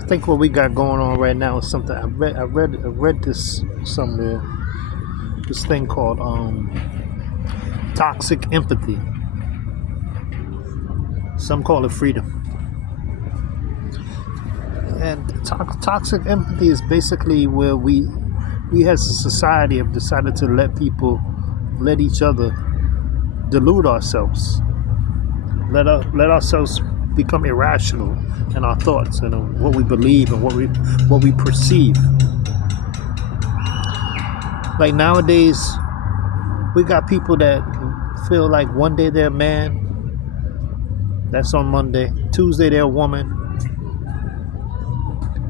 I think what we got going on right now is something I read this somewhere. This thing called toxic empathy. Some call it freedom. And toxic empathy is basically where we as a society have decided to let each other delude ourselves, let ourselves become irrational in our thoughts and what we believe and what we perceive. Like nowadays, we got people that feel like one day they're a man, that's on Monday. Tuesday they're a woman,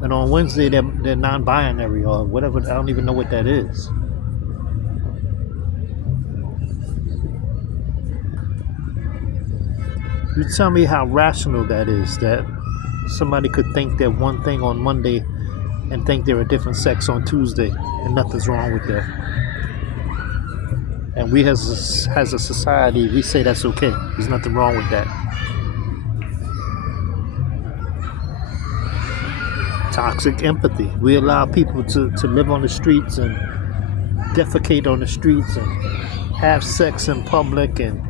and on Wednesday they're non-binary or whatever. I don't even know what that is. You tell me how rational that is, that somebody could think they're one thing on Monday and think they're a different sex on Tuesday, and nothing's wrong with that. And we as a society, we say that's okay. There's nothing wrong with that. Toxic empathy. We allow people to live on the streets and defecate on the streets and have sex in public and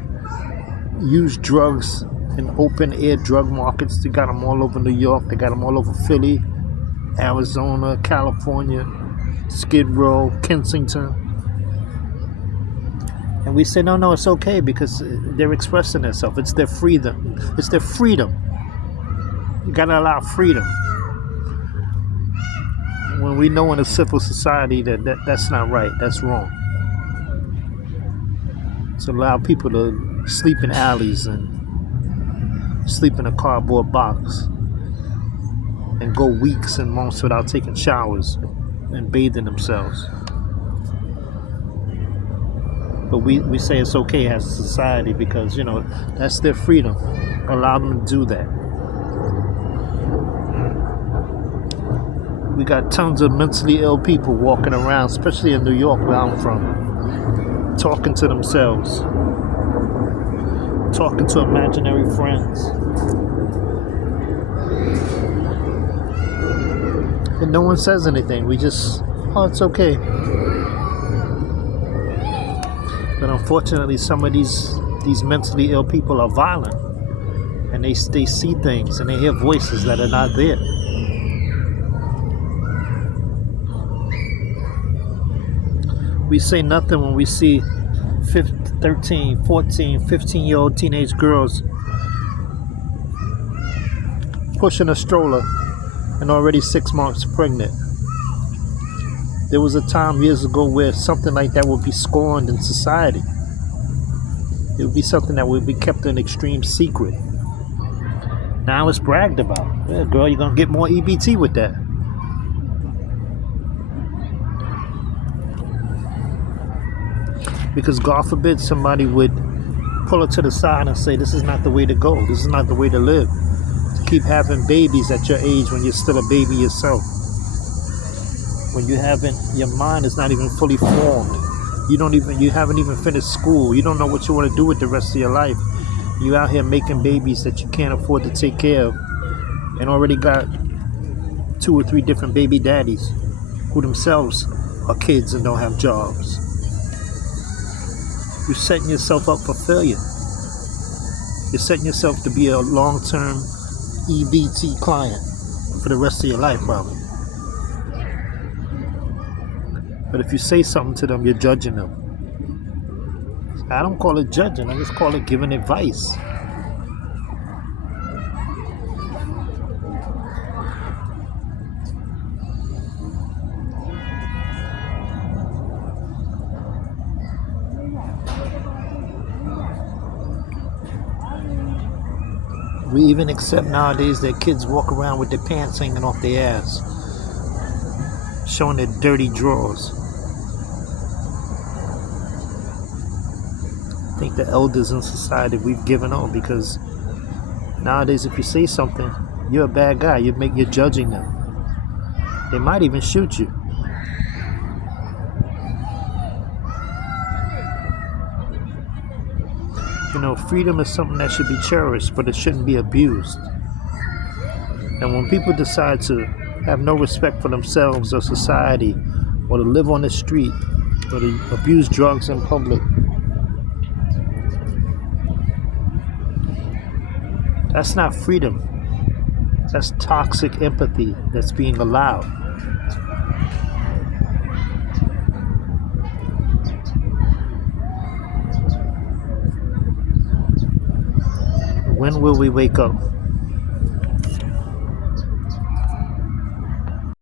use drugs in open air drug markets. They got them all over New York. They got them all over Philly, Arizona, California, Skid Row, Kensington. And we say, no, it's okay because they're expressing themselves. It's their freedom. It's their freedom. You gotta allow freedom. When we know in a civil society that's not right, that's wrong. To allow people to sleep in alleys and sleep in a cardboard box and go weeks and months without taking showers and bathing themselves. But we say it's okay as a society because, that's their freedom. Allow them to do that. We got tons of mentally ill people walking around, especially in New York where I'm from, talking to themselves, talking to imaginary friends. And no one says anything. We just, it's okay. But unfortunately, some of these mentally ill people are violent, and they see things and they hear voices that are not there. We say nothing when we see 13, 14, 15-year-old teenage girls pushing a stroller and already 6 months pregnant. There was a time years ago where something like that would be scorned in society. It would be something that would be kept an extreme secret. Now it's bragged about. Yeah, girl, you're going to get more EBT with that. Because God forbid somebody would pull her to the side and say, this is not the way to go. This is not the way to live. To keep having babies at your age when you're still a baby yourself. When your mind is not even fully formed. You haven't even finished school. You don't know what you want to do with the rest of your life. You out here making babies that you can't afford to take care of. And already got 2 or 3 different baby daddies who themselves are kids and don't have jobs. You're setting yourself up for failure. You're setting yourself to be a long-term EBT client for the rest of your life, probably. But if you say something to them, you're judging them. I don't call it judging. I just call it giving advice. We even accept nowadays that kids walk around with their pants hanging off their ass, showing their dirty drawers. I think the elders in society, we've given up because nowadays if you say something, you're a bad guy. You're judging them. They might even shoot you. Freedom is something that should be cherished, but it shouldn't be abused. And when people decide to have no respect for themselves or society, or to live on the street, or to abuse drugs in public, that's not freedom. That's toxic empathy that's being allowed. When will we wake up?